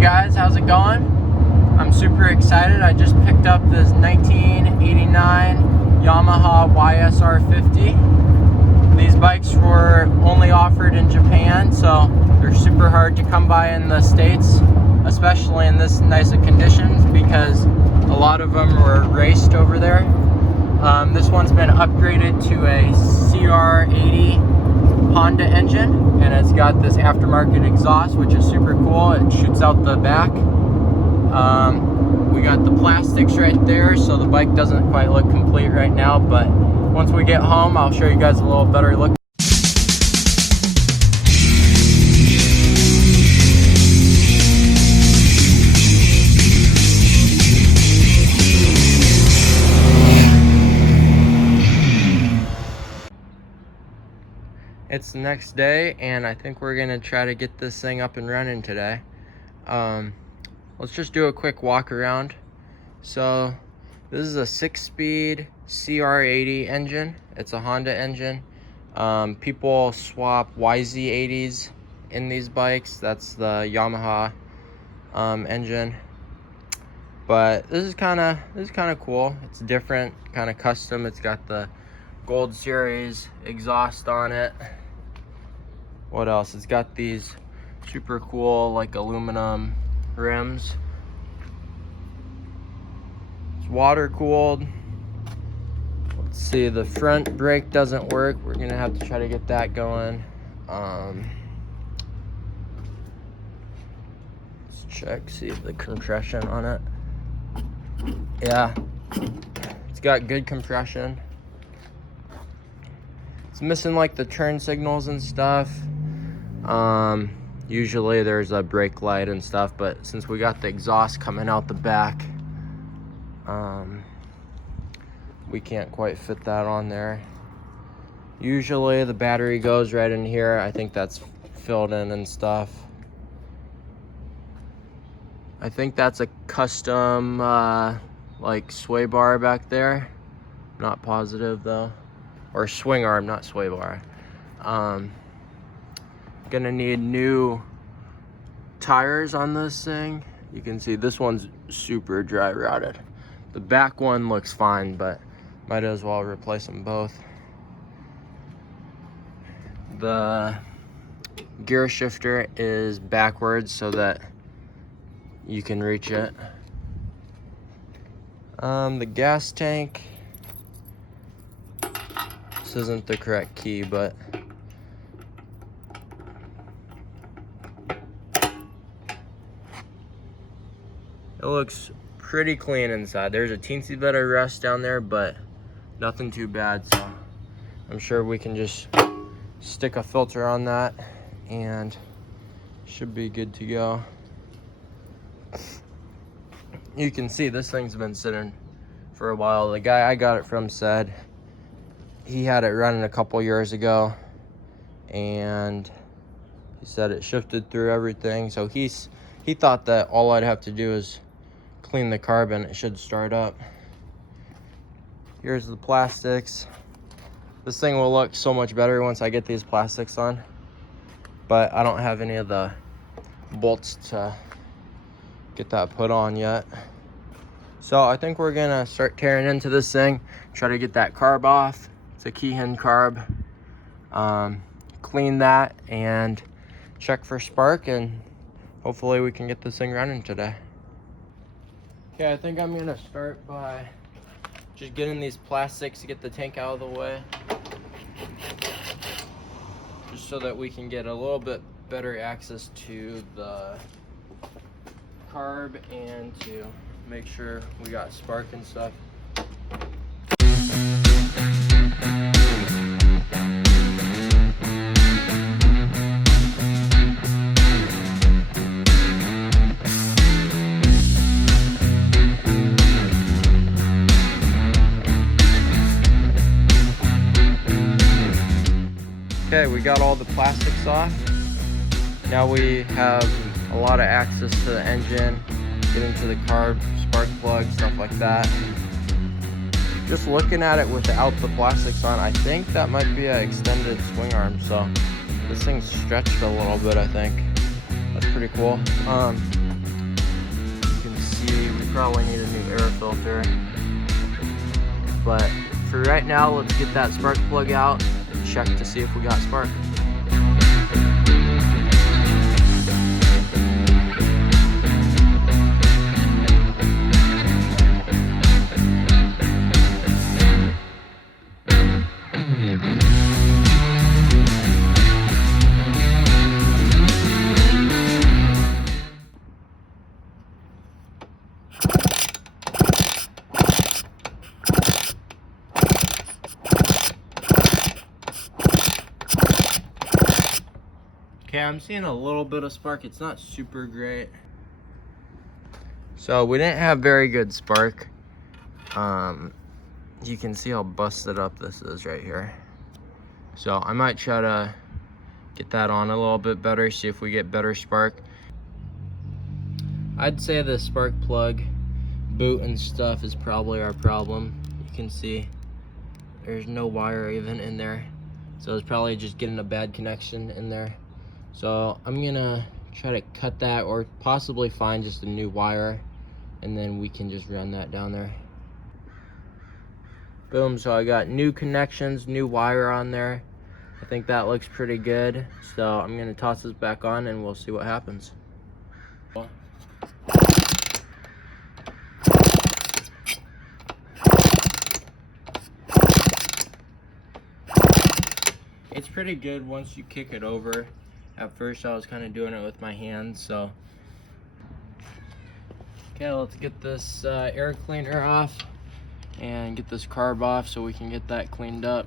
guys, how's it going? I'm super excited. I just picked up this 1989 Yamaha YSR50. These bikes were only offered in Japan, so they're super hard to come by in the States, especially in this nice of conditions, because a lot of them were raced over there. This one's been upgraded to a Cr80 Honda engine, and it's got this aftermarket exhaust, which is super cool. It shoots out the back. We got the plastics right there, so the bike doesn't quite look complete right now, but once we get home, I'll show you guys a little better look. It's the next day, and I think we're gonna try to get this thing up and running today. Let's just do a quick walk around. So this is a 6-speed Cr80 engine. It's a Honda engine. People swap YZ80s in these bikes. That's the Yamaha engine. But this is kind of cool. It's different, kind of custom. It's got the Gold Series exhaust on it. What else? It's got these super cool like aluminum rims. It's water cooled. Let's see, the front brake doesn't work. We're gonna have to try to get that going. Let's check, see the compression on it. Yeah, it's got good compression. It's missing like the turn signals and stuff. Usually there's a brake light and stuff, but since we got the exhaust coming out the back, we can't quite fit that on there. Usually the battery goes right in here. I think that's filled in and stuff. I think that's a custom like sway bar back there. Not positive though. Or swing arm, not sway bar. Gonna need new tires on this thing. You can see this one's super dry rotted. The back one looks fine, but might as well replace them both. The gear shifter is backwards so that you can reach it. The gas tank, this isn't the correct key, but it looks pretty clean inside. There's a teensy bit of rust down there, but nothing too bad, so I'm sure we can just stick a filter on that and should be good to go. You can see this thing's been sitting for a while. The guy I got it from said he had it running a couple years ago, and he said it shifted through everything, so he thought that all I'd have to do is clean the carb and it should start up. Here's the plastics. This thing will look so much better once I get these plastics on, but I don't have any of the bolts to get that put on yet. So I think we're gonna start tearing into this thing, try to get that carb off. It's a Keihin carb. Clean that and check for spark, and hopefully we can get this thing running today. Okay, I think I'm gonna start by just getting these plastics to get the tank out of the way, just so that we can get a little bit better access to the carb and to make sure we got spark and stuff. Okay, we got all the plastics off. Now we have a lot of access to the engine, get into the carb, spark plug, stuff like that. Just looking at it without the plastics on, I think that might be an extended swing arm, so this thing's stretched a little bit, I think. That's pretty cool. see we probably need a new air filter. But for right now, let's get that spark plug out and check to see if we got spark. Okay, I'm seeing a little bit of spark. It's not super great. So we didn't have very good spark. You can see how busted up this is right here. So I might try to get that on a little bit better, see if we get better spark. I'd say the spark plug boot and stuff is probably our problem. You can see there's no wire even in there. So it's probably just getting a bad connection in there. So I'm gonna try to cut that or possibly find just a new wire, and then we can just run that down there. Boom, so I got new connections, new wire on there. I think that looks pretty good. So I'm gonna toss this back on and we'll see what happens. It's pretty good once you kick it over. At first I was kind of doing it with my hands, so. Okay, let's get this air cleaner off and get this carb off so we can get that cleaned up.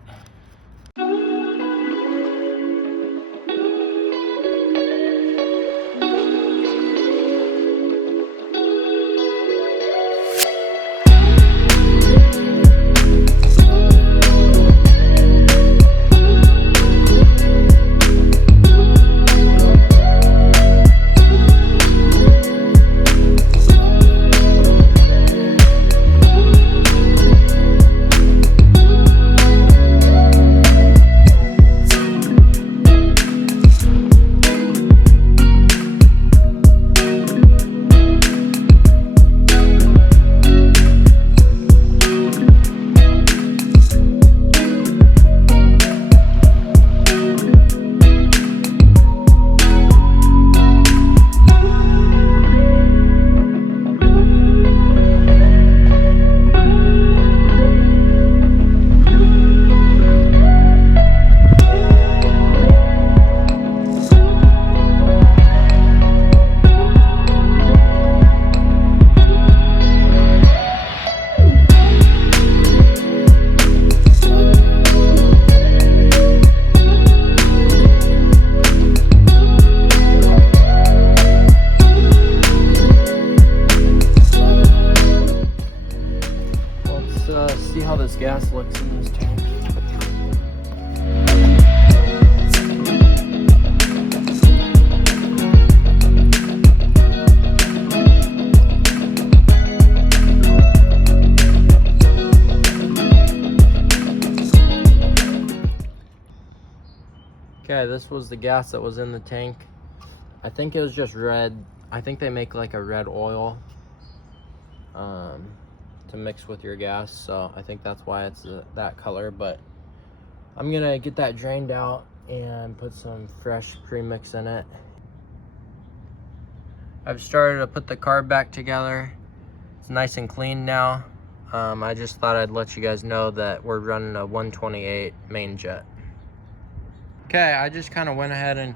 See how this gas looks in this tank. Okay, this was the gas that was in the tank. I think it was just red. I think they make like a red oil to mix with your gas, so I think that's why it's that color. But I'm gonna get that drained out and put some fresh premix in it. I've started to put the carb back together. It's nice and clean now. I just thought I'd let you guys know that we're running a 128 main jet. Okay, I just kind of went ahead and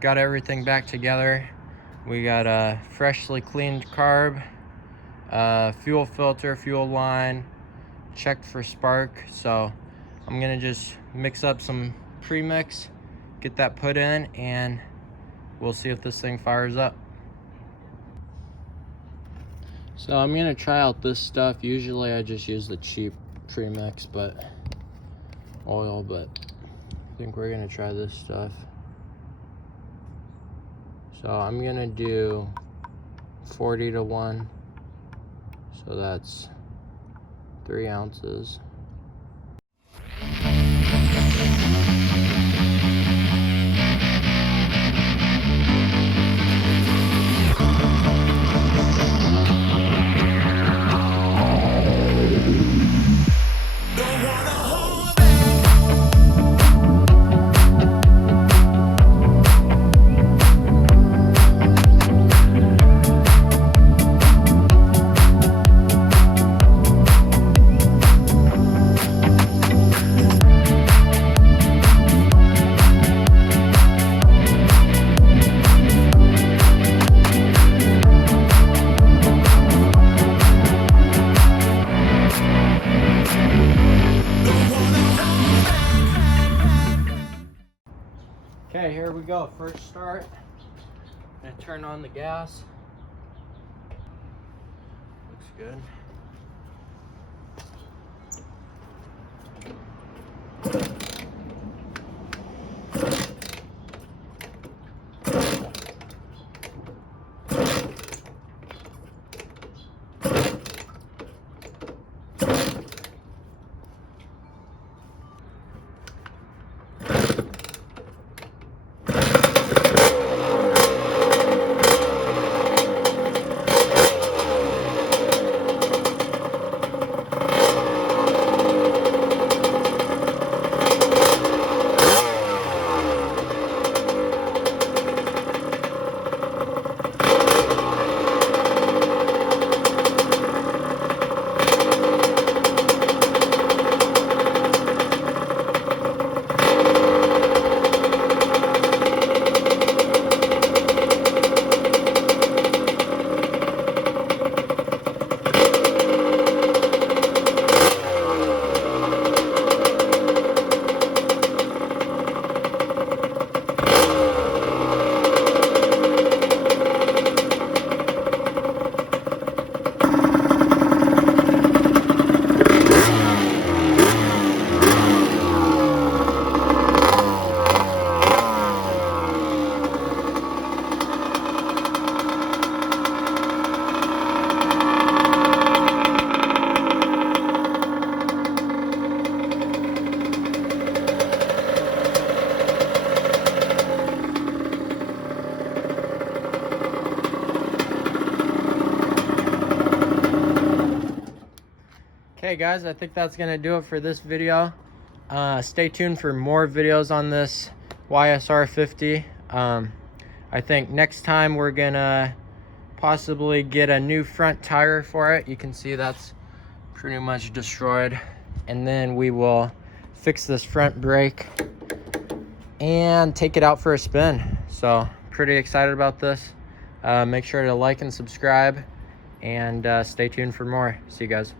got everything back together. We got a freshly cleaned carb, fuel filter, fuel line, checked for spark. So I'm gonna just mix up some premix, get that put in, and we'll see if this thing fires up. So I'm gonna try out this stuff. Usually I just use the cheap premix oil, but I think we're gonna try this stuff. So I'm gonna do 40 to 1. So that's 3 ounces. a first start. I'm gonna turn on the gas. Looks good. Okay guys, I think that's gonna do it for this video. Stay tuned for more videos on this YSR50. I think next time we're gonna possibly get a new front tire for it. You can see that's pretty much destroyed. And then we will fix this front brake and take it out for a spin. So pretty excited about this. Make sure to like and subscribe, and stay tuned for more. See you guys.